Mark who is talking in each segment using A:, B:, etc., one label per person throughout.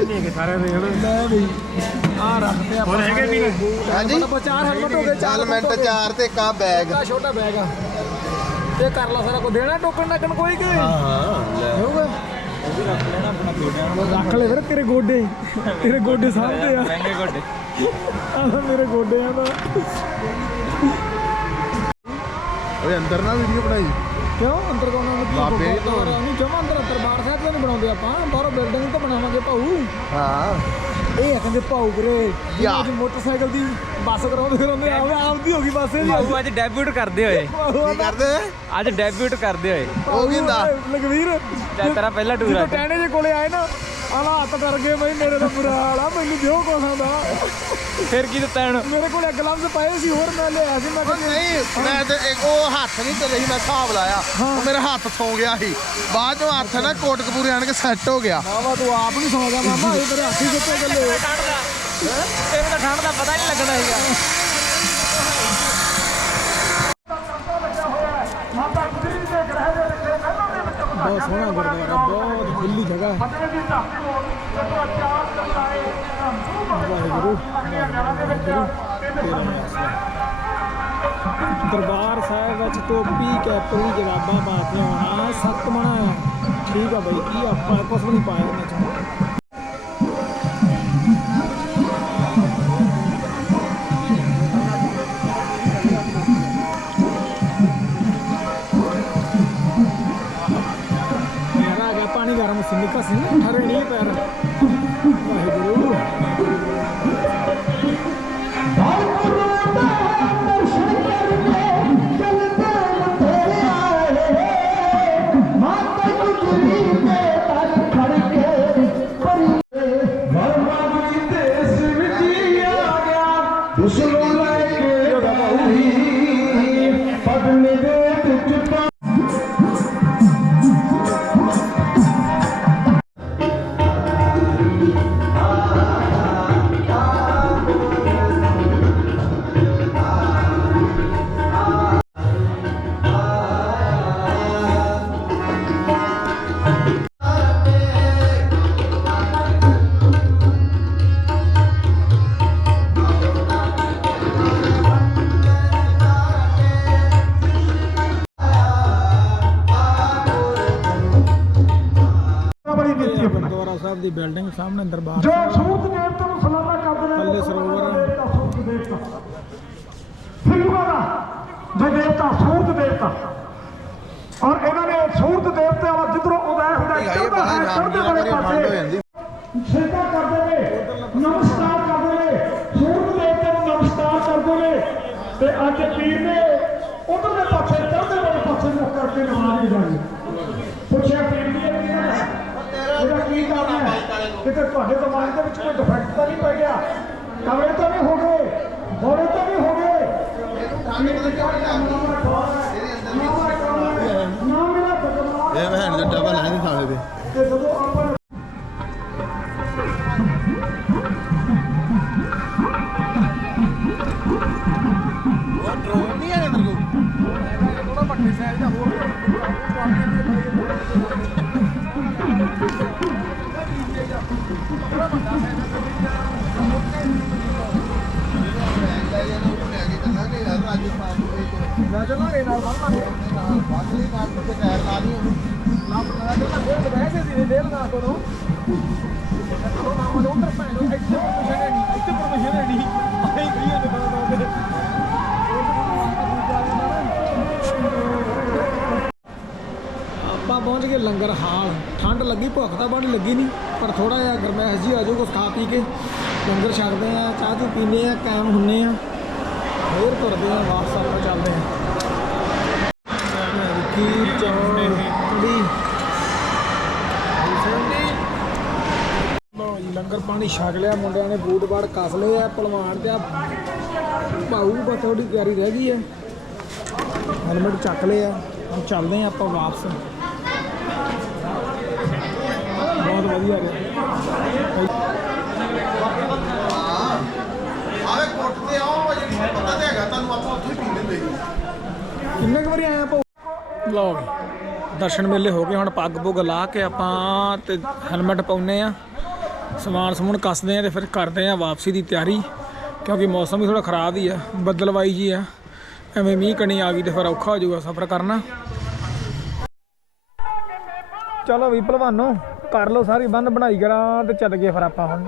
A: ਨਹੀਂ ਹੈਗੇ ਸਾਰੇ ਦੇਖ ਲਓ
B: ਲੈ ਬਈ ਆ ਰੱਖਦੇ ਆਪਾਂ
A: ਹੋਰ ਹੈਗੇ ਵੀ ਨੇ?
C: ਹਾਂਜੀ।
B: ਆਪਾਂ ਚਾਰ ਹੈਲਮਟ ਹੋ ਗਏ ਚਾਰ
C: ਹੈਲਮਟ ਚਾਰ ਤੇ ਕਾ ਬੈਗ
B: ਛੋਟਾ ਛੋਟਾ ਬੈਗ ਆ। ਤੇ ਕਰ ਲਾ ਸਾਰਾ ਕੋ ਦੇਣਾ ਟੋਕਨ ਟਾਕਨ ਕੋਈ ਕਿ?
C: ਹਾਂ ਲੈ।
B: ਹੋਊਗਾ।
A: ਉਹ ਵੀ ਰੱਖ ਲੈਣਾ ਆਪਣਾ ਗੋਡਿਆਂ ਨੂੰ
B: ਰੱਖ ਲੈ ਵੀਰ ਤੇਰੇ ਗੋਡੇ। ਤੇਰੇ ਗੋਡੇ ਸਾਹਮਣੇ ਆ।
A: ਮਹਿੰਗੇ ਗੋਡੇ।
B: ਆਹ ਮੇਰੇ ਗੋਡੇ ਆ ਤਾਂ
C: ਓਏ ਅੰਦਰ ਨਾ ਵੀਡੀਓ ਬਣਾਈ।
B: ਕਿਉਂ? ਅੰਦਰ ਕੋਣਾ ਨੂੰ
C: ਬਾਬੇ ਦੀ ਧੌਣ।
B: ਨਹੀਂ ਜਮਾ ਅੰਦਰ ਦਰਬਾਰ ਸਾਹਿਬ ਤੋਂ ਨਹੀਂ ਬਣਾਉਂਦੇ ਆਪਾਂ। ਬਾਹਰੋਂ ਬਿਲਡਿੰਗ ਤਾਂ ਬਣਾਵਾਂਗੇ ਭਾਊ।
C: ਹਾਂ।
B: ਇਹ ਆ ਕਹਿੰਦੇ ਭਾਊ ਵੀਰੇ
C: ਯਾ।
B: ਅੱਜ ਮੋਟਰਸਾਈਕਲ ਦੀ ਬੱਸ ਕਰਾਉਂਦੇ ਫਿਰਉਂਦੇ ਆਵੇ ਆਪਦੀ ਹੋ ਗਈ ਬੱਸ ਇਹਦੀ।
A: ਬਾਬੂ ਅੱਜ ਡੈਬਿਊਟ ਕਰਦੇ ਹੋਏ।
C: ਕੀ ਕਰਦੇ?
A: ਅੱਜ ਡੈਬਿਊਟ ਕਰਦੇ ਹੋਏ।
C: ਉਹ ਕੀ ਹੁੰਦਾ?
B: ਲਖਵੀਰ
A: ਜਦ ਤੇਰਾ ਪਹਿਲਾ ਟੂਰ ਆ
B: ਟੈਣੇ ਜੇ ਕੋਲੇ ਆਏ ਨਾ ਆਲਾ ਹੱਥ ਕਰ ਗਏ ਬਈ ਮੇਰੇ ਦਾ ਬੁਰਾ ਹਾਲ ਆ ਮੈਨੂੰ ਦਿਓ ਕੋਸਾਂ ਦਾ।
A: ਫਿਰ ਕੀ ਦਿੱਤਾ ਇਹਨੂੰ?
B: ਮੇਰੇ ਕੋਲੇ ਗਲਵਜ਼ ਪਏ ਸੀ ਹੋਰ ਮੈਂ ਲਿਆ ਸੀ ਮੈਂ ਕਿਹਾ
C: ਨਹੀਂ ਮੈਂ ਤੇ ਇੱਕ ਉਹ ਹੱਥ ਨਹੀਂ ਤੇ ਰਹੀ ਮੈਂ ਹਿਸਾਬ ਲਾਇਆ। ਉਹ ਮੇਰੇ ਹੱਥ ਸੌ ਗਿਆ ਸੀ। ਬਾਅਦ ਚੋਂ ਹੱਥ ਨਾ ਕੋਟਕਪੂਰੇ ਆਣ ਕੇ ਸੈੱਟ ਹੋ ਗਿਆ।
B: ਮਾਵਾ ਤੂੰ ਆਪ ਨਹੀਂ ਸੌ ਗਿਆ ਮਾਮਾ ਇਹ ਤੇਰੇ ਹੱਥੀ ਕਿੱਥੇ ਚੱਲੇ?
A: ਤੈਨੂੰ ਤਾਂ ਠੰਡ ਦਾ ਪਤਾ ਨਹੀਂ ਲੱਗਣਾ ਹੈਗਾ।
B: ਬਹੁਤ ਸੋਹਣਾ ਗੁਰਦੁਆਰਾ ਬਹੁਤ ਖੁੱਲੀ ਜਗ੍ਹਾ ਹੈ। ਵਾਹਿਗੁਰੂ ਦਰਬਾਰ ਸਾਹਿਬ ਵਿੱਚ ਟੋਪੀ, ਕੈਪਰੀ, ਜਵਾਬਾਂ ਪਾਤੀਆਂ ਹੋਣਾ ਸੱਤ ਮਣਾ। ਠੀਕ ਆ ਬਈ, ਕੀ ਆਪਾਂ ਕੁਝ ਵੀ ਨਹੀਂ ਪਾਇਆ ਇਹਨਾਂ ਬਿਲਡਿੰਗ ਸਾਹਮਣੇ ਦਰਬਾਰ
D: ਜੋ ਸੂਰਤ ਦੇਵਤਾ ਨੂੰ ਸਲਾਮਾ ਕਰਦੇ ਨੇ
B: ਥੱਲੇ ਸਰੋਵਰ ਹੈ।
D: ਸੂਰਤ ਦੇਵਤਾ ਹਿੰਦੂਆਂ ਦਾ ਜੋ ਦੇਵਤਾ ਸੂਰਤ ਦੇਵਤਾ ਔਰ ਇਹਨਾਂ ਨੇ ਸੂਰਤ ਦੇਵਤੇ ਵਾਲਾ ਜਿੱਧਰੋਂ ਉਦੈ ਹੁੰਦਾ ਹੈ,
C: ਇਹ
D: ਚੜ੍ਹਦਾ
C: ਬਾਹਰ
D: ਹੈ,
C: ਰਾਮ
D: ਚੜ੍ਹਦੇ
C: ਜੀ
D: ਵਾਲੇ
C: ਵਾਰੀ ਫੰਡ ਹੋ
D: ਪਾਸੇ
C: ਜਾਂਦੀ
D: ਸਿੱਧਾ ਕਰਦੇ ਨੇ ਨਮਸਕਾਰ ਕਰਦੇ ਨੇ ਸੂਰਤ ਦੇਵਤੇ ਨੂੰ ਨਮਸਕਾਰ ਕਰਦੇ ਨੇ ਤੇ ਅੱਜ ਪੀਰ ਨੇ ਉਧਰਲੇ ਪਾਸੇ ਚੜ੍ਹਦੇ ਵਾਲੇ ਪਾਸੇ ਨੂੰ ਕਰਕੇ ਨਮਾਜ਼ ਨਹੀਂ ਜਾਣੀ ਪੁੱਛਿਆ ਪੀਰ ਜੀ ਇਹ ਕੀ ਹੈ ਇਹਦਾ ਕੀ ਕਾਰਨ ਹੈ ਕਿਤੇ ਤੁਹਾਡੇ ਦਿਮਾਗ ਦੇ ਵਿੱਚ ਕੋਈ ਡਿਫੈਕਟ ਤਾਂ ਨਹੀਂ ਪੈ ਗਿਆ? ਕਮਰੇ ਤਾਂ ਨਹੀਂ ਹੋ ਗਏ ਬੋਰੇ ਤਾਂ ਨਹੀਂ ਹੋ ਗਏ।
C: ਇਹ ਭੈਣ ਦੇ ਡਬਲ ਹੈ ਨਹੀਂ ਸਾਲੇ ਦੇ।
D: ਆਪਾਂ
B: ਪਹੁੰਚ ਗਏ ਲੰਗਰ ਹਾਲ। ਠੰਡ ਲੱਗੀ, ਭੁੱਖ ਤਾਂ ਬੜੀ ਲੱਗੀ ਨਹੀਂ ਪਰ ਥੋੜਾ ਜਿਹਾ ਗਰਮੈਸ਼ ਜੀ ਆ ਜਾਊ ਕੁਛ ਖਾ ਪੀ ਕੇ ਲੰਗਰ ਛਕਦੇ ਆ ਚਾਹ ਚੂਹ ਪੀਂਦੇ ਆ ਕਾਇਮ ਹੁੰਨੇ ਆ ਹੋਰ ਕਰਦੇ ਆ ਵਾਪਸ ਆਪਾਂ ਚੱਲਦੇ ਆ ਲੰਗਰ ਪਾਣੀ ਛਕ ਲਿਆ ਮੁੰਡਿਆਂ ਨੇ ਬੂਟ ਬਾੜ ਕੱਸ ਲਏ ਆ ਪਹਿਲਵਾਨ ਤੇ ਆ। ਭਾਊ ਬਸ ਥੋੜੀ ਤਿਆਰੀ ਰਹਿ ਗਈ ਹੈ ਹੈਲਮਟ ਚੱਕ ਲਏ ਆ। ਹੁਣ ਚੱਲਦੇ ਆ ਆਪਾਂ ਵਾਪਸ। ਬਹੁਤ ਵਧੀਆ ਰਿਹਾ।
C: ਆਵੇ ਕੋਟ ਤੇ ਆਓ ਜਿਹੜੀ ਪਤਾ ਤੇ ਹੈਗਾ ਤੁਹਾਨੂੰ ਆਪਾਂ ਉੱਥੇ ਪੀ ਲੈਂਦੇ
B: ਕਿੰਨੇ ਕੁ ਵਾਰੀ ਆਇਆ ਭਾਊ ਲਓ ਦਰਸ਼ਨ ਮੇਲੇ ਹੋ ਗਏ, ਹੁਣ ਪੱਗ ਪੁੱਗ ਲਾ ਕੇ ਆਪਾਂ ਤੇ ਹੈਲਮਟ ਪਾਉਨੇ ਆ ਸਮਾਨ ਸਮੂਨ ਕੱਸਦੇ ਆ ਤੇ ਫਿਰ ਕਰਦੇ ਆ ਵਾਪਸੀ ਦੀ ਤਿਆਰੀ, ਕਿਉਂਕਿ ਮੌਸਮ ਵੀ ਥੋੜਾ ਖਰਾਬ ਹੀ ਆ, ਬੱਦਲਵਾਈ ਜੀ ਆ। ਐਵੇਂ ਮੀਂਹ ਕਣੀ ਆ ਗਈ ਤੇ ਫਿਰ ਔਖਾ ਹੋ ਜਾਊਗਾ ਸਫ਼ਰ ਕਰਨਾ। ਚਲੋ ਵੀ ਭਲਵਾਨੋ, ਕਰ ਲਓ ਸਾਰੀ ਬੰਦ, ਬਣਾਈ ਕਰਾਂ ਤੇ ਚੱਲ ਗਏ ਫਿਰ ਆਪਾਂ ਹੁਣ।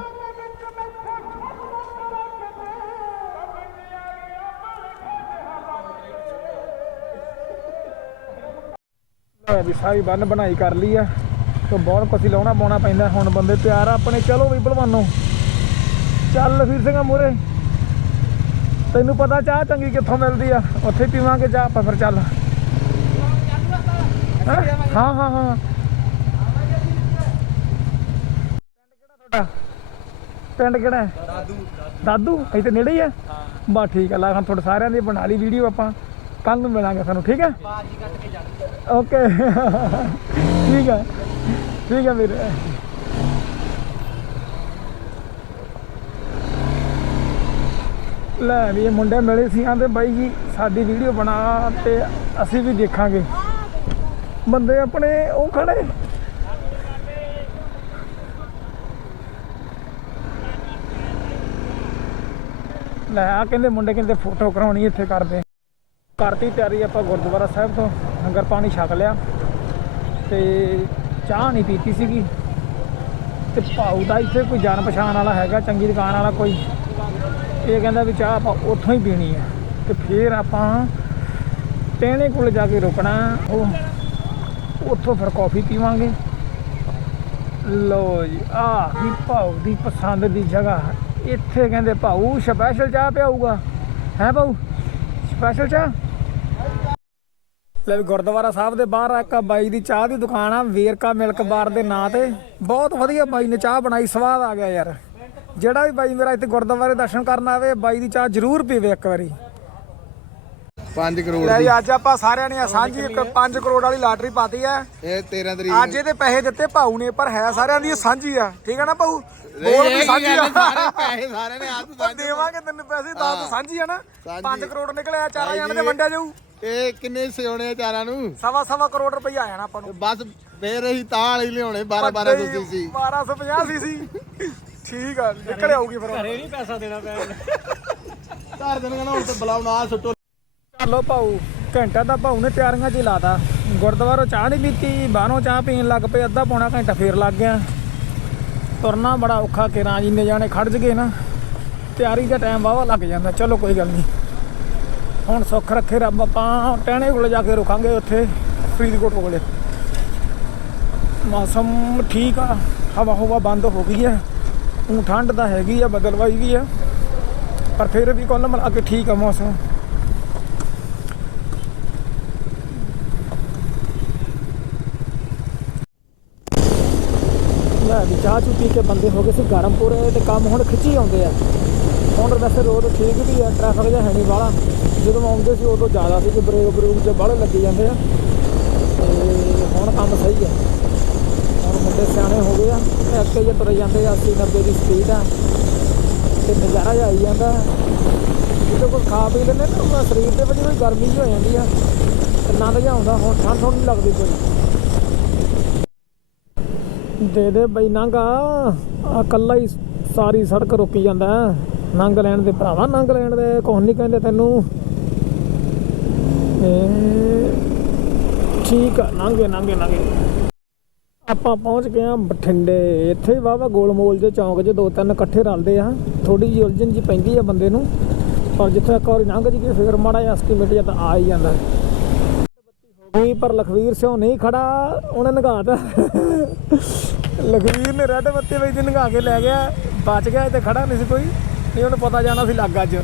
B: ਲੈ ਵੀ ਸਾਰੀ ਬੰਨ ਬਣਾਈ ਕਰ ਲਈ ਆ। ਤੇ ਬਹੁਤ ਹੀ ਲਾਉਣਾ ਪਾਉਣਾ ਪੈਂਦਾ। ਹੁਣ ਬੰਦੇ ਤਿਆਰ ਆ ਆਪਣੇ। ਚਲੋ ਵੀ ਭਲਵਾਨੋ। ਚੱਲ ਵੀਰ ਸਿੰਘਾ ਮੂਰੇ ਤੈਨੂੰ ਪਤਾ ਚਾਹ ਚੰਗੀ ਕਿੱਥੋਂ ਮਿਲਦੀ ਆ। ਉੱਥੇ ਪੀਵਾਂਗੇ ਚਾਹ ਆਪਾਂ ਫਿਰ ਚੱਲ। ਹੈਂ? ਹਾਂ ਹਾਂ ਪਿੰਡ ਕਿਹੜਾ ਦਾਦੂ ਦਾਦੂ। ਇੱਥੇ ਨੇੜੇ ਹੀ ਆ। ਬਾ ਠੀਕ ਆ। ਲਾ ਹੁਣ ਤੁਹਾਡੇ ਸਾਰਿਆਂ ਦੀ ਬਣਾ ਲਈ ਵੀਡੀਓ ਆਪਾਂ। ਕੱਲ ਨੂੰ ਮਿਲਾਂਗੇ ਸਾਨੂੰ ਠੀਕ ਹੈ ਓਕੇ ਠੀਕ ਹੈ ਠੀਕ ਹੈ ਵੀਰ। ਲੈ ਵੀ ਇਹ ਮੁੰਡੇ ਮਿਲੇ ਸੀ ਆਂਦੇ ਬਾਈ ਜੀ, ਸਾਡੀ ਵੀਡੀਓ ਬਣਾ ਤੇ ਅਸੀਂ ਵੀ ਦੇਖਾਂਗੇ। ਬੰਦੇ ਆਪਣੇ ਉਹ ਖੜੇ। ਲੈ ਆ ਕਹਿੰਦੇ ਮੁੰਡੇ ਕਹਿੰਦੇ ਫੋਟੋ ਕਰਾਉਣੀ ਇੱਥੇ ਕਰਦੇ। ਕਰਤੀ ਤਿਆਰੀ ਆਪਾਂ ਗੁਰਦੁਆਰਾ ਸਾਹਿਬ ਤੋਂ। ਲੰਗਰ ਪਾਣੀ ਛਕ ਲਿਆ ਤੇ ਚਾਹ ਨਹੀਂ ਪੀਤੀ ਸੀਗੀ। ਤੇ ਭਾਊ ਦਾ ਇੱਥੇ ਕੋਈ ਜਾਣ ਪਛਾਣ ਵਾਲਾ ਹੈਗਾ, ਚੰਗੀ ਦੁਕਾਨ ਵਾਲਾ ਕੋਈ। ਇਹ ਕਹਿੰਦਾ ਵੀ ਚਾਹ ਆਪਾਂ ਉੱਥੋਂ ਹੀ ਪੀਣੀ ਹੈ ਤੇ ਫਿਰ ਆਪਾਂ ਟਹਿਣੇ ਕੋਲ ਜਾ ਕੇ ਰੁਕਣਾ, ਉਹ ਉੱਥੋਂ ਫਿਰ ਕੌਫੀ ਪੀਵਾਂਗੇ। ਲੋ ਜੀ ਆ ਹੀ ਭਾਊ ਦੀ ਪਸੰਦ ਦੀ ਜਗ੍ਹਾ। ਇੱਥੇ ਕਹਿੰਦੇ ਭਾਊ ਸਪੈਸ਼ਲ ਚਾਹ ਪਿਆਊਗਾ। ਹੈ ਭਾਊ ਸਪੈਸ਼ਲ ਚਾਹ? ਲੈ ਵੀ ਗੁਰਦੁਆਰਾ ਸਾਹਿਬ ਦੇ ਬਾਹਰ ਇੱਕ ਬਾਈ ਦੀ ਚਾਹ ਦੀ ਦੁਕਾਨ ਆ ਵੇਰਕਾ ਮਿਲਕ ਬਾਰ ਦੇ ਨਾਂ ਤੇ। ਬਹੁਤ ਵਧੀਆ ਬਾਈ ਨੇ ਚਾਹ ਬਣਾਈ ਸਵਾਦ ਆ ਗਿਆ ਯਾਰ। ਜਿਹੜਾ ਵੀ ਬਾਈ ਮੇਰਾ ਇੱਥੇ ਗੁਰਦੁਆਰੇ ਦਰਸ਼ਨ ਕਰਨ ਆਵੇ ਬਾਈ ਦੀ ਚਾਹ ਜ਼ਰੂਰ ਪੀਵੇ ਇੱਕ ਵਾਰੀ।
C: 5 ਕਰੋੜ
B: ਲੈ
C: ਦੀ।
B: ਜੀ ਅੱਜ ਆਪਾਂ ਸਾਰਿਆਂ ਨੇ ਸਾਂਝੀ ਇੱਕ 5 ਕਰੋੜ ਵਾਲੀ ਲਾਟਰੀ ਪਾਤੀ ਹੈ
C: ਇਹ 13 ਤਰੀਕ
B: ਅੱਜ ਇਹਦੇ ਪੈਸੇ ਦਿੱਤੇ ਭਾਊ ਨੇ ਪਰ ਹੈ ਸਾਰਿਆਂ ਦੀ ਇਹ ਸਾਂਝੀ ਆ। ਠੀਕ ਹੈ ਨਾ ਭਾਊ? ਬੋਲ ਵੀ ਸਾਂਝੀ ਆ।
C: ਸਾਰੇ ਪੈਸੇ ਸਾਰੇ ਨੇ ਆਪ
B: ਉਹ ਦੇਵਾਂਗੇ ਤੈਨੂੰ ਪੈਸੇ ਤਾਂ ਤੂੰ ਸਾਂਝੀ ਆ ਨਾ।
C: ਸਾਂਝੀ।
B: 5 ਕਰੋੜ ਨਿਕਲਿਆ ਚਾਰਾਂ ਜਾਣ ਤੇ ਵੰਡਿਆ ਜਾਊ।
C: ਇਹ ਕਿੰਨੇ ਸਿਉਣੇ ਆ ਚਾਰਾਂ ਨੂੰ?
B: ਸਵਾ ਸਵਾ ਕਰੋੜ ਰੁਪਈਆ ਆ ਜਾਣਾ ਆਪਾਂ ਨੂੰ।
C: ਬਸ ਫੇਰ ਅਸੀਂ ਤਾਂ ਵਾਲੀ ਲਿਆਉਣੇ 12 12 ਤੁਸੀਂ ਸੀ
B: 1250 ਸੀਸੀ ਠੀਕ ਆ ਨਿਕਲ ਆਊਗੀ ਫਿਰ
A: ਘਰੇ ਨਹੀਂ ਪੈਸਾ ਦੇਣਾ ਪੈਣਾ।
C: ਘਰ ਦੇ ਨੂੰ ਹੁਣ ਤੇ ਬੁਲਾਓ ਨਾ ਸੁੱਟੋ।
B: ਚਲੋ ਭਾਊ ਘੰਟਾ ਤਾਂ ਭਾਊ ਨੇ ਤਿਆਰੀਆਂ 'ਚ ਹੀ ਲਾਤਾ। ਗੁਰਦੁਆਰੋਂ ਚਾਹ ਨਹੀਂ ਪੀਤੀ ਬਾਹਰੋਂ ਚਾਹ ਪੀਣ ਲੱਗ ਪਏ ਅੱਧਾ ਪੌਣਾ ਘੰਟਾ ਫੇਰ ਲੱਗ ਗਿਆ। ਤੁਰਨਾ ਬੜਾ ਔਖਾ ਕਿਰਾਂ ਜਿੰਨੇ ਜਾਣੇ ਖੜ ਜਗੇ ਨਾ ਤਿਆਰੀ ਦਾ ਟਾਈਮ ਵਾਵਾ ਲੱਗ ਜਾਂਦਾ। ਚਲੋ ਕੋਈ ਗੱਲ ਨਹੀਂ। ਹੁਣ ਸੁੱਖ ਰੱਖੇ ਰੱਬ ਆਪਾਂ ਟਹਿਣੇ ਕੋਲ ਜਾ ਕੇ ਰੁਕਾਂਗੇ ਉੱਥੇ, ਫਰੀਦਕੋਟ ਕੋਲੇ। ਮੌਸਮ ਠੀਕ ਆ, ਹਵਾ ਹਵਾ ਬੰਦ ਹੋ ਗਈ ਹੈ ਉਹ ਠੰਡ ਤਾਂ ਹੈਗੀ ਆ ਬਦਲਵਾਈ ਵੀ ਆ। ਪਰ ਫਿਰ ਵੀ ਕੁੱਲ ਮਿਲਾ ਕੇ ਠੀਕ ਆ ਮੌਸਮ। ਲੈ ਵੀ ਚਾਹ ਚੁੱਕੀ ਪੀ ਕੇ ਬੰਦੇ ਹੋ ਗਏ ਸੀ ਗਰਮ ਪੂਰੇ ਤੇ ਕੰਮ ਹੁਣ ਖਿੱਚੀ ਆਉਂਦੇ ਆ। ਹੁਣ ਵੈਸੇ ਰੋਡ ਠੀਕ ਵੀ ਆ ਟ੍ਰੈਫਿਕ ਜਿਹਾ ਹੈ ਨਹੀਂ ਵਾਲਾ ਜਦੋਂ ਆਉਂਦੇ ਸੀ ਉਦੋਂ ਜ਼ਿਆਦਾ ਸੀ ਕਿ ਬ੍ਰੇਕ ਬਰੂਕ ਜੇ ਬਾਹਲੇ ਲੱਗੇ ਜਾਂਦੇ ਆ। ਤੇ ਹੁਣ ਕੰਮ ਸਹੀ ਹੈ ਹੁਣ ਮੁੰਡੇ ਸਿਆਣੇ ਹੋ ਗਏ ਆ। ਅੱਗੇ ਜੇ ਤੁਰੇ ਜਾਂਦੇ ਆ 80 90 ਦੀ ਸਪੀਡ ਆ। ਤੇ ਨਜ਼ਾਰਾ ਜਿਹਾ ਆਈ ਜਾਂਦਾ। ਜਦੋਂ ਕੋਈ ਖਾ ਪੀ ਲੈਂਦੇ ਨਾ ਉਹ ਸਰੀਰ ਦੇ ਵਿੱਚ ਕੋਈ ਗਰਮੀ ਜਿਹੀ ਹੋ ਜਾਂਦੀ ਆ। ਤੇ ਆਨੰਦ ਜਿਹਾ ਆਉਂਦਾ ਹੁਣ ਠੰਡ ਠੰਡ ਨਹੀਂ ਲੱਗਦੀ ਕੋਈ। ਦੇ ਦੇ ਬਈ ਨੰਗਾ ਆ। ਕੱਲਾ ਹੀ ਸਾਰੀ ਸੜਕ ਰੋਕੀ ਜਾਂਦਾ। ਨੰਗ ਲੈਣ ਦੇ ਭਰਾਵਾ, ਨੰਗ ਲੈਣ ਦੇ, ਕੁਛ ਨਹੀਂ ਕਹਿੰਦੇ ਤੈਨੂੰ। ਠੀਕ ਆ, ਨੰਗੇ ਲੰਘੇ ਲੰਘੇ ਆਪਾਂ ਪਹੁੰਚ ਗਏ ਆ ਬਠਿੰਡੇ। ਇੱਥੇ ਹੀ ਵਾਵਾ ਗੋਲਮੋਲ ਦੇ ਚੌਂਕ 'ਚ ਦੋ ਤਿੰਨ ਇਕੱਠੇ ਰਲਦੇ ਆ। ਥੋੜੀ ਜਿਹੀ ਉਲਝਣ ਜੀ ਪੈਂਦੀ ਆ ਬੰਦੇ ਨੂੰ। ਪਰ ਜਿੱਥੇ ਇੱਕ ਵਾਰੀ ਲੰਘ ਜੀ ਫੇਰ ਮਾੜਾ ਜਿਹਾ ਐਸਟੀਮੇਟ ਜਾਂ ਤਾਂ ਆ ਹੀ ਜਾਂਦਾ। ਨਹੀਂ ਪਰ ਲਖਵੀਰ ਸਿਓ ਨਹੀਂ ਖੜਾ। ਉਹਨੇ ਨਗਾਤਾ ਲਖਵੀਰ ਨੇ ਰੈੱਡ ਬੱਤੀ ਵਿੱਚ ਦੀ ਨਗਾ ਕੇ ਲੈ ਗਿਆ। ਬਚ ਗਿਆ ਤੇ ਖੜਾ ਨਹੀਂ ਸੀ ਕੋਈ। ਨਹੀਂ, ਉਹਨੂੰ ਪਤਾ ਜਾਣਾ ਸੀ ਲੱਗ ਅੱਜ।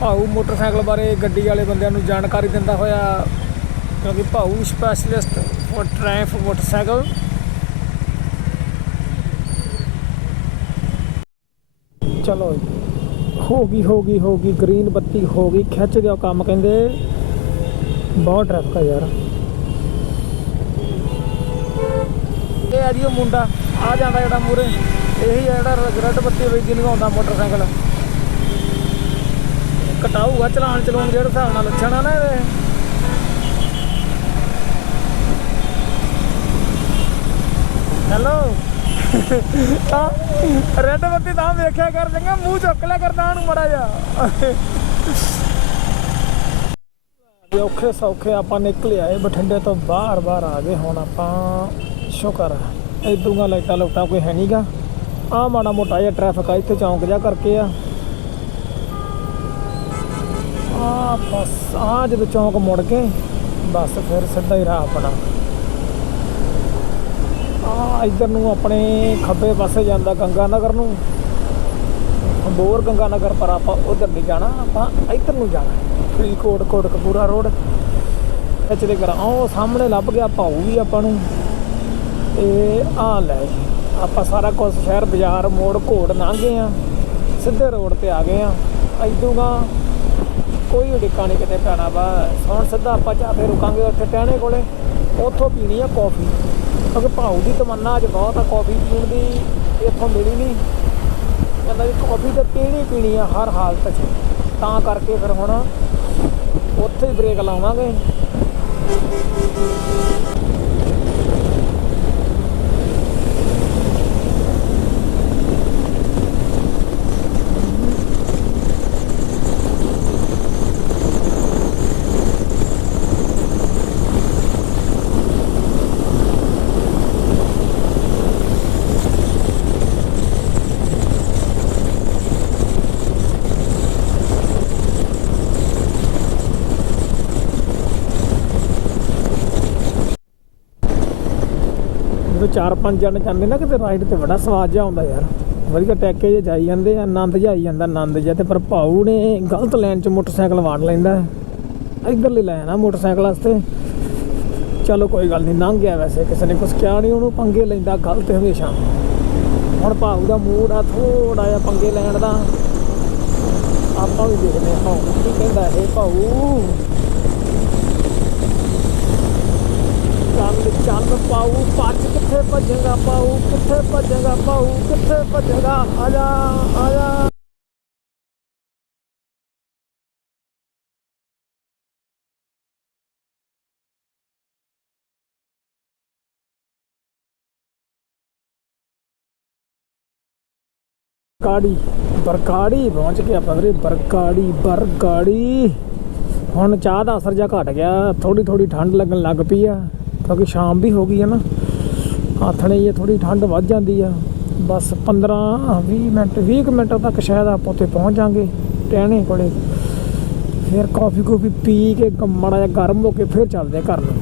B: ਭਾਊ ਮੋਟਰਸਾਈਕਲ ਬਾਰੇ ਗੱਡੀ ਵਾਲੇ ਬੰਦਿਆਂ ਨੂੰ ਜਾਣਕਾਰੀ ਦਿੰਦਾ ਹੋਇਆ ਕਿਉਂਕਿ ਭਾਊ ਸਪੈਸ਼ਲਿਸਟ ਫॉर ਟ੍ਰੈਫ ਮੋਟਰਸਾਈਕਲ ਚਲੋ ਹੋ ਗਈ ਹੋ ਗਈ ਹੋ ਗਈ ਗ੍ਰੀਨ ਬੱਤੀ ਹੋ ਗਈ, ਖਿੱਚ ਦਿਓ ਕੰਮ ਕਹਿੰਦੇ। ਬਹੁਤ ਟ੍ਰੈਫਿਕ ਆ ਯਾਰ। ਇਹ ਆ ਜੀ ਉਹ ਮੁੰਡਾ, ਆ ਜਾਂਦਾ ਜਿਹੜਾ ਮੂਰੇ ਇਹੀ ਆ ਜਿਹੜਾ ਰੈੱਡ ਬੱਤੀ ਵਿੱਚ ਦੀ ਲਗਾਉਂਦਾ ਮੋਟਰਸਾਈਕਲ। ਕਟਾਊਗਾ ਚਲਾਨ ਚਲਾਉਣ ਜਿਹੜੇ ਹਿਸਾਬ ਨਾਲ ਲੱਛਣ ਨਾ ਇਹਦੇ ਹੈਲੋ ਤਾਂ ਰੈੱਡ ਬੱਤੀ ਤਾਂ ਵੇਖਿਆ ਕਰ, ਚੰਗਾ ਮੂੰਹ ਚੁੱਕ ਲਿਆ ਕਰਦਾ ਨੂੰ ਮੜਾ ਜਾ ਔਖੇ ਸੌਖੇ ਆਪਾਂ ਨਿਕਲ ਆਏ, ਬਠਿੰਡੇ ਤੋਂ ਬਾਹਰ ਬਾਹਰ ਆ ਗਏ, ਹੁਣ ਆਪਾਂ ਸ਼ੁਕਰ ਹੈ ਇਦੋਂ ਲਾਈਟਾਂ ਲੋਟਾਂ ਕੋਈ ਹੈ ਨਹੀਂਗਾ ਆ ਮਾੜਾ ਮੋਟਾ ਜਿਹਾ ਟ੍ਰੈਫਿਕ ਆ, ਇੱਥੇ ਚੌਂਕ ਜਿਹਾ ਕਰਕੇ ਆ। ਆ ਬਸ ਆ ਜਦੋਂ ਚੌਂਕ ਮੁੜ ਗਏ ਬਸ ਫਿਰ ਸਿੱਧਾ ਹੀ ਰਾਹ ਆਪਣਾ। ਆ ਇੱਧਰ ਨੂੰ ਆਪਣੇ ਖੱਬੇ ਪਾਸੇ ਜਾਂਦਾ ਗੰਗਾ ਨਗਰ ਨੂੰ। ਬੋਰ ਗੰਗਾ ਨਗਰ ਪਰ ਆਪਾਂ ਉਧਰ ਨਹੀਂ ਜਾਣਾ ਆਪਾਂ ਇੱਧਰ ਨੂੰ ਜਾਣਾ। ਫਰੀਦਕੋਟ ਕੋਟਕਪੂਰਾ ਰੋਡ। ਇੱਥੇ ਕਰਾਂ ਉਹ ਸਾਹਮਣੇ ਲੱਭ ਗਿਆ ਭਾਊ ਵੀ ਆਪਾਂ ਨੂੰ। ਤੇ ਆ ਲੈ ਜੀ, ਆਪਾਂ ਸਾਰਾ ਕੁਝ ਸ਼ਹਿਰ ਬਾਜ਼ਾਰ ਮੋੜ ਘੋੜ ਲੰਘੇ ਆ। ਸਿੱਧੇ ਰੋਡ ਤੇ ਆ ਗਏ ਆ। ਇਦੂਗਾ ਕੋਈ ਉਡੀਕਾ ਨਹੀਂ ਕਿਤੇ ਭੈਣਾ ਵਾ। ਹੁਣ ਸਿੱਧਾ ਆਪਾਂ ਚਾਹ ਕੇ ਰੁਕਾਂਗੇ ਉੱਥੇ ਟਹਿਣੇ ਕੋਲੇ। ਉੱਥੋਂ ਪੀਣੀ ਆ ਕੌਫੀ। ਕਿਉਂਕਿ ਭਾਊ ਦੀ ਤਮੰਨਾ ਅੱਜ ਬਹੁਤ ਆ, ਕੌਫੀ ਪੀਣ ਦੀ। ਇੱਥੋਂ ਮਿਲੀ ਨਹੀਂ। ਕਹਿੰਦਾ ਵੀ ਕੌਫੀ ਤਾਂ ਪੀਣੀ ਪੀਣੀ ਆ ਹਰ ਹਾਲਤ 'ਚ। ਤਾਂ ਕਰਕੇ ਫਿਰ ਹੁਣ ਉੱਥੇ ਹੀ ਬ੍ਰੇਕ ਲਾਵਾਂਗੇ। ਜਦੋਂ ਚਾਰ ਪੰਜ ਜਣ ਜਾਂਦੇ ਨਾ ਕਿਤੇ ਰਾਈਡ ਤੇ, ਬੜਾ ਸਵਾਦ ਜਿਹਾ ਆਉਂਦਾ ਯਾਰ। ਵਧੀਆ ਟੈਕੇ ਜੇ ਜਾਈ ਜਾਂਦੇ ਆ ਆਨੰਦ ਜਿਹਾ ਆਈ ਜਾਂਦਾ, ਆਨੰਦ ਜਿਹਾ ਤੇ ਪਰ ਭਾਊ ਨੇ ਗਲਤ ਲਾਈਨ 'ਚ ਮੋਟਰਸਾਈਕਲ ਵਾੜ ਲੈਂਦਾ ਹੈ। ਇੱਧਰਲੀ ਲਾਈਨ ਆ ਮੋਟਰਸਾਈਕਲ ਵਾਸਤੇ। ਚਲੋ ਕੋਈ ਗੱਲ ਨਹੀਂ ਲੰਘ ਗਿਆ ਵੈਸੇ, ਕਿਸੇ ਨੇ ਕੁਝ ਕਿਹਾ ਨਹੀਂ ਉਹਨੂੰ ਪੰਗੇ ਲੈਂਦਾ ਗਲਤ ਹਮੇਸ਼ਾ। ਹੁਣ ਭਾਊ ਦਾ ਮੂਡ ਆ ਥੋੜਾ ਜਿਹਾ ਪੰਗੇ ਲੈਣ ਦਾ। ਆਪਾਂ ਵੀ ਦੇਖਦੇ ਹਾਂ ਭਾਊ ਕੀ ਕਹਿੰਦਾ ਇਹ ਭਾਊ। ਚੱਲ ਚੱਲ ਪਾਉ ਭੱਜ ਕਿੱਥੇ ਭੱਜੇਗਾ ਪਾਉ ਕਿੱਥੇ ਭੱਜੇਗਾ ਪਾਉ ਕਿੱਥੇ ਭੱਜੇਗਾ? ਆ ਜਾ ਆ ਕਾੜੀ ਬਰਕਾੜੀ, ਪਹੁੰਚ ਕੇ ਆਪਾਂ ਵੀਰੇ ਬਰਕਾੜੀ ਬਰਕਾੜੀ। ਹੁਣ ਚਾਹ ਦਾ ਅਸਰ ਜਿਹਾ ਘਟ ਗਿਆ ਥੋੜੀ ਥੋੜੀ ਠੰਡ ਲੱਗਣ ਲੱਗ ਪਈ ਆ। ਕਿਉਂਕਿ ਸ਼ਾਮ ਵੀ ਹੋ ਗਈ ਹੈ ਨਾ, ਆਥਣੇ ਜੇ ਥੋੜੀ ਠੰਡ ਵੱਧ ਜਾਂਦੀ ਆ, ਬਸ 15 20 ਮਿੰਟ 20 ਕੁ ਮਿੰਟ ਤੱਕ ਸ਼ਾਇਦ ਆਪਾਂ ਉੱਥੇ ਪਹੁੰਚ ਜਾਾਂਗੇ, ਟਹਿਣੇ ਕੋਲੇ। ਫਿਰ ਕਾਫੀ ਕੂਫੀ ਪੀ ਕੇ ਮਾੜਾ ਜਿਹਾ ਗਰਮ ਹੋ ਕੇ ਫਿਰ ਚੱਲਦੇ ਘਰ ਨੂੰ।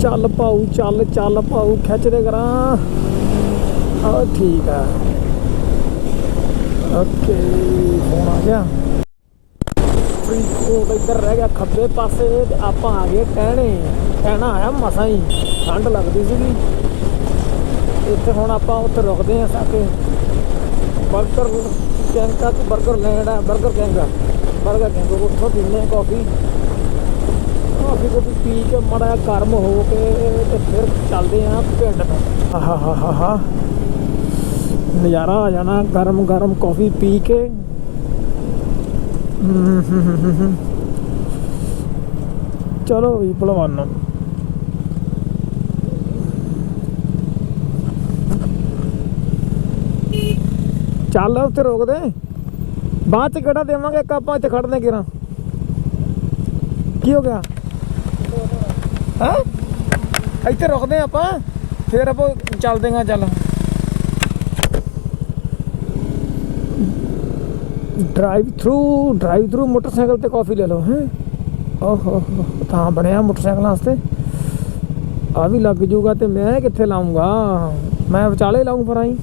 B: ਚੱਲ ਪਾਉ ਚੱਲ ਚੱਲ ਪਾਉ ਖਿੱਚਦੇ ਕਰਾਂ ਆ ਠੀਕ ਆ। ਓਕੇ, ਫੋਨ ਆ ਗਿਆ। ਫਰੀਦਕੋਟ ਇੱਧਰ ਰਹਿ ਗਿਆ, ਖੱਬੇ ਪਾਸੇ ਤੇ ਆਪਾਂ ਆ ਗਏ ਟਹਿਣੇ। ਟਹਿਣਾ ਆਇਆ ਮਸਾਂ ਹੀ, ਠੰਡ ਲੱਗਦੀ ਸੀਗੀ। ਇੱਥੇ ਹੁਣ ਆਪਾਂ ਉੱਥੇ ਰੁਕਦੇ ਆ ਸਾਕੇ ਬਰਗਰ ਕਿੰਗ ਤੱਕ burger land burger king burger king ਉੱਥੋਂ ਪੀਂਦੇ ਕਾਫੀ। ਕਾਫੀ ਕੋਈ ਪੀ ਕੇ ਮੜਾ ਗਰਮ ਹੋ ਕੇ ਤੇ ਫਿਰ ਚੱਲਦੇ ਆ ਪਿੰਡ ਨੂੰ। ਆਹਾ ਹਾ ਹਾ ਨਜ਼ਾਰਾ ਆ ਜਾਣਾ ਗਰਮ ਗਰਮ ਕਾਫੀ ਪੀ ਕੇ। ਚਲੋ ਵੀ ਭਲਵਾਨੋ ਚੱਲ ਉੱਥੇ ਰੋਕ ਦੇ ਬਾਅਦ ਚ ਕਿਹੜਾ ਦੇਵਾਂਗੇ? ਇੱਕ ਆਪਾਂ ਇੱਥੇ ਖੜਨੇ ਕਿਰਾਂ। ਕੀ ਹੋ ਗਿਆ? ਹਾਂ? ਇੱਥੇ ਰੁਕਦੇ ਹਾਂ ਆਪਾਂ। ਫਿਰ ਆਪਾਂ ਚੱਲਦੇ ਹਾਂ, ਚੱਲ। Drive through drive through motorcycle ਤੇ ਕਾਫੀ ਲੈ ਲਓ, ਹੈ? ਓਹੋ ਤਾਂ ਬਣਿਆ ਮੋਟਰਸਾਈਕਲਾਂ ਵਾਸਤੇ। ਆ ਵੀ ਲੱਗ ਜੂਗਾ ਤੇ ਮੈਂ ਕਿੱਥੇ ਲਾਉਂਗਾ ਮੈਂ ਵਿਚਾਲੇ ਲਾਉਂ ਪਰ ਆਈ।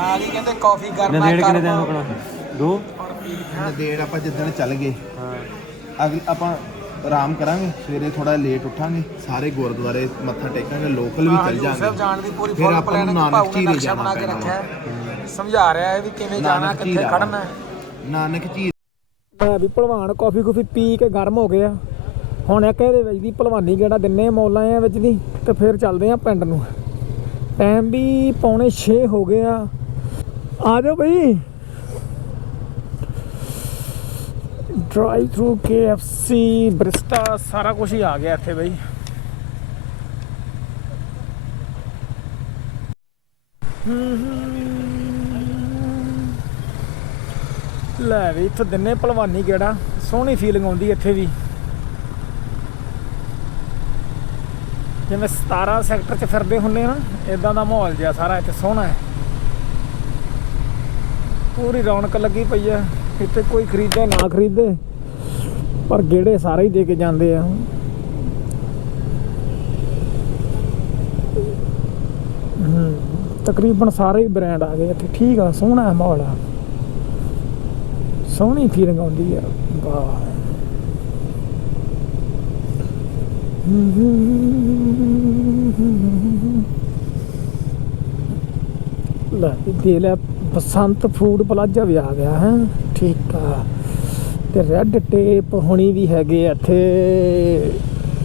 B: ਆ ਗਈ ਕਹਿੰਦੇ ਕਾਫੀ ਕਰਨਾ
A: ਨਦੇੜ ਕਿੰਨੇ ਦਿਨ ਰੁਕਣਾ? ਦੋ?
C: ਨਦੇੜ ਆਪਾਂ ਜਿੱਦਣ ਚੱਲ ਗਏ। ਅਗਲ ਆਪਾਂ ਆਰਾਮ ਕਰਾਂਗੇ ਸਵੇਰੇ ਥੋੜਾ ਲੇਟ ਉੱਠਾਂਗੇ ਸਾਰੇ ਗੁਰਦੁਆਰੇ ਮੱਥਾ ਟੇਕਾਂਗੇ ਲੋਕਲ ਵੀ ਚੱਲ
B: ਯੂਸਫ
C: ਜਾਾਂਗੇ।
B: ਜਾਣ ਦੀ ਪੂਰੀ
C: ਫਿਰ
B: ਫੁੱਲ
C: ਆਪਾਂ ਨੂੰ
B: ਪਲਾਨਿੰਗ
C: ਨਾਨਕ
B: ਭਾਊ ਨੇ
C: ਝੀਰੇ
B: ਨਕਸ਼ਾ ਬਣਾ
C: ਜਾਣਾ
B: ਕੇ
C: ਪੈਣਾ
B: ਰੱਖਿਆ। ਹੈ। ਸਮਝਾ ਰਿਹਾ ਹੈ ਵੀ ਕਿਵੇਂ ਜਾਣਾ
C: ਨਾਨਕ
B: ਕਿੱਥੇ
C: ਝੀਰਾ।
B: ਖੜਨਾ। ਹੈ
C: ਨਾਨਕ ਝੀਰ
B: ਮੈਂ ਵੀ ਭਲਵਾਨ ਕਾਫੀ ਕੁਫੀ ਪੀ ਕੇ ਗਰਮ ਹੋ ਗਿਆ। ਹੁਣ ਇੱਕ ਇਹਦੇ ਵਿੱਚ ਦੀ ਭਲਵਾਨੀ ਗੇੜਾ ਦਿੰਨੇ ਆ ਮੌਲਾਂ ਆ ਵਿੱਚ ਦੀ ਤੇ ਫਿਰ ਚੱਲਦੇ ਆ ਪਿੰਡ ਨੂੰ। ਟਾਈਮ ਵੀ ਪੌਣੇ 6 ਹੋ ਗਏ ਆ। ਆ ਜਾਓ ਬਈ। ਡਰਾਈਵ ਥਰੂ KFC ਬ੍ਰਿਸਟਾ ਸਾਰਾ ਕੁਝ ਹੀ ਆ ਗਿਆ ਇੱਥੇ ਬਈ। ਲੈ ਵੀ, ਇੱਥੇ ਦਿਨੇ ਭਲਵਾਨੀ ਕਿਹੜਾ ਸੋਹਣੀ ਫੀਲਿੰਗ ਆਉਂਦੀ ਇੱਥੇ ਵੀ। ਜਿਵੇਂ 17 ਸੈਕਟਰ 'ਚ ਫਿਰਦੇ ਹੁੰਨੇ ਆ ਇਦਾਂ ਦਾ ਮਾਹੌਲ ਜਿਹਾ ਸਾਰਾ ਇੱਥੇ ਸੋਹਣਾ ਹੈ। ਪੂਰੀ ਰੌਣਕ ਲੱਗੀ ਪਈ ਆ। ਇੱਥੇ ਕੋਈ ਖਰੀਦੇ ਨਾ ਖਰੀਦੇ, ਪਰ ਗੇੜੇ ਸਾਰੇ ਹੀ ਦੇ ਕੇ ਜਾਂਦੇ ਆ। ਤਕਰੀਬਨ ਸਾਰੇ ਹੀ ਬ੍ਰਾਂਡ ਆ ਗਏ ਇੱਥੇ। ਠੀਕ ਆ, ਸੋਹਣਾ ਮਾਹੌਲ ਆ। ਸੋਹਣੀ ਫੀਲਿੰਗ ਆਉਂਦੀ ਆ। ਵਾਹ। ਲੈ ਦੇ ਲਿਆ। ਬਸੰਤ ਫੂਡ ਪਲਾਜ਼ਾ ਵੀ ਆ ਗਿਆ ਹੈ। ਠੀਕ ਆ। ਤੇ ਰੈੱਡ ਟੇਪ ਹੁਣੀ ਵੀ ਹੈਗੇ ਇੱਥੇ।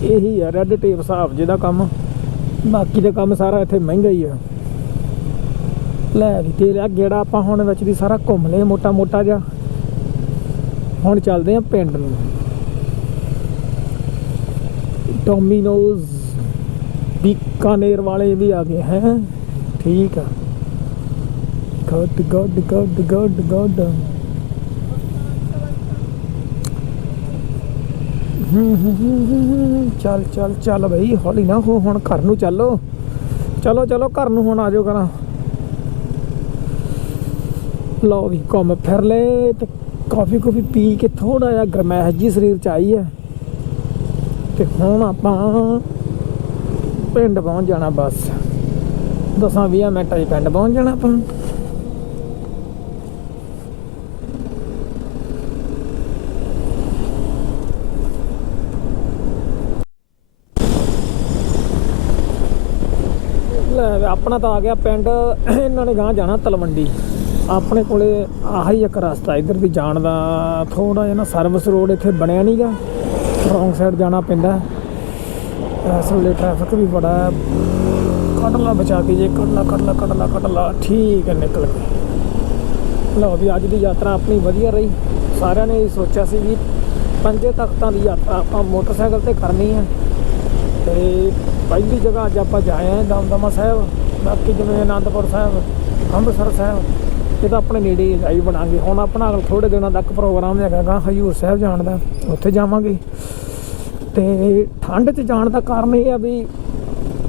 B: ਇਹੀ ਆ ਰੈੱਡ ਟੇਪ ਹਿਸਾਬ ਜਿਹਦਾ ਕੰਮ। ਬਾਕੀ ਦਾ ਕੰਮ ਸਾਰਾ ਇੱਥੇ ਮਹਿੰਗਾ ਹੀ ਆ। ਲੈ ਵੀ ਦੇ ਲਿਆ ਗੇੜਾ ਆਪਾਂ ਹੁਣ ਵਿੱਚ ਦੀ ਸਾਰਾ ਘੁੰਮ ਲਏ, ਮੋਟਾ ਮੋਟਾ ਜਿਹਾ। ਹੁਣ ਚੱਲਦੇ ਆ ਪਿੰਡ ਨੂੰ। ਡੋਮਿਨੋਜ਼ ਬੀਕਾਨੇਰ ਵਾਲੇ ਵੀ ਆ ਗਏ ਹੈ। ਠੀਕ ਆ। Good good good good good ਚੱਲ ਚੱਲ ਚੱਲ ਬਈ, ਹੌਲੀ ਨਾ ਹੋ, ਹੁਣ ਘਰ ਨੂੰ ਚੱਲੋ। ਚਲੋ ਚਲੋ, ਘਰ ਨੂੰ ਹੁਣ ਆ ਜਾਓ ਕਰਾਂ ਲਓ ਵੀ ਘੁੰਮ ਫਿਰ ਲੈ ਤੇ ਕਾਫੀ ਕੁਫੀ ਪੀ ਕੇ ਥੋੜਾ ਜਿਹਾ ਗਰਮੈਸ਼ ਜੀ ਸਰੀਰ ਚ ਆਈ ਹੈ। ਤੇ ਹੁਣ ਆਪਾਂ ਪਿੰਡ ਪਹੁੰਚ ਜਾਣਾ ਬਸ। ਦਸਾਂ 20 ਮਿੰਟਾਂ 'ਚ ਪਿੰਡ ਪਹੁੰਚ ਜਾਣਾ ਆਪਾਂ ਲੈ ਵੀ ਆਪਣਾ ਤਾਂ ਆ ਗਿਆ ਪਿੰਡ, ਇਹਨਾਂ ਨੇ ਗਾਂ ਜਾਣਾ ਤਲਵੰਡੀ। ਆਪਣੇ ਕੋਲੇ ਆਹੀ ਇੱਕ ਰਸਤਾ, ਇਧਰ ਦੀ ਜਾਣ ਦਾ ਥੋੜਾ ਜਿਹਾ ਨਾ ਸਰਵਿਸ ਰੋਡ ਇੱਥੇ ਬਣਿਆ ਨਹੀਂਗਾ ਰੌਂਗ ਸਾਈਡ ਜਾਣਾ ਪੈਂਦਾ। ਇਸ ਵੇਲੇ ਟ੍ਰੈਫਿਕ ਵੀ ਬੜਾ ਹੈ। ਕੱਢ ਬਚਾ ਕੇ ਜੇ ਕੱਢ ਲਾ ਕੱਢ ਲਾ ਠੀਕ ਹੈ, ਨਿਕਲ ਗਏ। ਲਓ ਵੀ ਅੱਜ ਦੀ ਯਾਤਰਾ ਆਪਣੀ ਵਧੀਆ ਰਹੀ। ਸਾਰਿਆਂ ਨੇ ਇਹ ਸੋਚਿਆ ਸੀ ਵੀ ਪੰਜੇ ਤਖਤਾਂ ਦੀ ਯਾਤਰਾ ਆਪਾਂ ਮੋਟਰਸਾਈਕਲ ਤੇ ਕਰਨੀ ਹੈ। ਤੇ ਪਹਿਲੀ ਜਗ੍ਹਾ ਅੱਜ ਆਪਾਂ ਜਾਏ ਆ ਦਮਦਮਾ ਸਾਹਿਬ, ਬਾਕੀ ਜਿਵੇਂ ਆਨੰਦਪੁਰ ਸਾਹਿਬ, ਅੰਮ੍ਰਿਤਸਰ ਸਾਹਿਬ, ਇਹ ਤਾਂ ਆਪਣੇ ਨੇੜੇ ਹੀ ਬਣਾਂਗੇ। ਹੁਣ ਆਪਣਾ ਥੋੜੇ ਦਿਨਾਂ ਤੱਕ ਪ੍ਰੋਗਰਾਮ ਹੈਗਾ ਗਾ, ਹਜੂਰ ਸਾਹਿਬ ਜਾਣ ਦਾ, ਉੱਥੇ ਜਾਵਾਂਗੇ। ਤੇ ਠੰਡ 'ਚ ਜਾਣ ਦਾ ਕਾਰਨ ਇਹ ਆ ਵੀ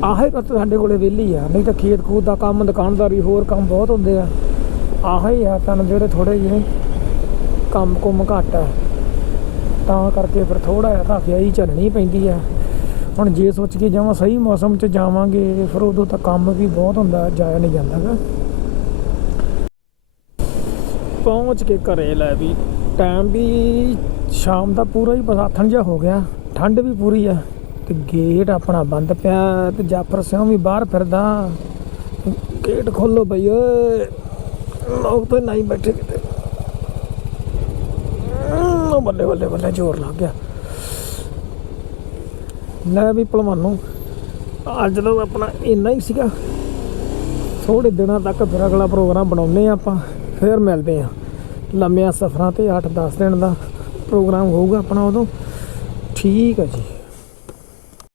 B: ਆਹੇ ਰੁੱਤ ਸਾਡੇ ਕੋਲੇ ਵਿਹਲੀ ਆ, ਨਹੀਂ ਤਾਂ ਖੇਤ ਖੂਤ ਦਾ ਕੰਮ, ਦੁਕਾਨਦਾਰੀ, ਹੋਰ ਕੰਮ ਬਹੁਤ ਹੁੰਦੇ ਆ। ਆਹੇ ਹੀ ਆ ਤਾਂ ਜਿਹੜੇ ਥੋੜੇ ਜਿਹੇ ਕੰਮ ਕੁਮ ਘੱਟ ਆ। ਤਾਂ ਕਰਕੇ ਫਿਰ ਥੋੜਾ ਜਿਹਾ ਤਾਂ ਹੀ ਚੱਲਣੀ ਪੈਂਦੀ ਆ। ਹੁਣ ਜੇ ਸੋਚ ਕੇ ਜਾਵਾਂ, ਸਹੀ ਮੌਸਮ 'ਚ ਜਾਵਾਂਗੇ, ਫਿਰ ਉਦੋਂ ਤਾਂ ਕੰਮ ਵੀ ਬਹੁਤ ਹੁੰਦਾ, ਜਾਇਆ ਨਹੀਂ ਜਾਂਦਾ ਗਾ। ਪਹੁੰਚ ਕੇ ਘਰੇ ਲੈ ਵੀ ਟਾਈਮ ਵੀ ਸ਼ਾਮ ਦਾ ਪੂਰਾ ਹੀ ਬਸਾਥਣ ਜਿਹਾ ਹੋ ਗਿਆ। ਠੰਡ ਵੀ ਪੂਰੀ ਆ, ਤੇ ਗੇਟ ਆਪਣਾ ਬੰਦ ਪਿਆ, ਤੇ ਜਾਫਰ ਸਿੰਘ ਵੀ ਬਾਹਰ ਫਿਰਦਾ। ਗੇਟ ਖੋਲੋ ਬਈ, ਓਏ। ਲੋਕ ਤਾਂ ਨਹੀਂ ਬੈਠੇ ਕਿਤੇ। ਬੱਲੇ ਬੱਲੇ ਬੱਲੇ ਜ਼ੋਰ ਲੱਗ ਗਿਆ। ਲੈ ਵੀ ਭਲਵਾਨੋ ਅੱਜ ਦਾ ਆਪਣਾ ਇੰਨਾ ਹੀ ਸੀਗਾ। ਥੋੜੇ ਦਿਨਾਂ ਤੱਕ ਫਿਰ ਅਗਲਾ ਪ੍ਰੋਗਰਾਮ ਬਣਾਉਨੇ ਆ ਆਪਾਂ, ਫਿਰ ਮਿਲਦੇ ਆ ਲੰਮਿਆਂ ਸਫ਼ਰਾਂ ਤੇ 8-10 ਦਿਨ ਦਾ ਪ੍ਰੋਗਰਾਮ ਹੋਊਗਾ ਆਪਣਾ ਉਦੋਂ। ਠੀਕ ਹੈ ਜੀ।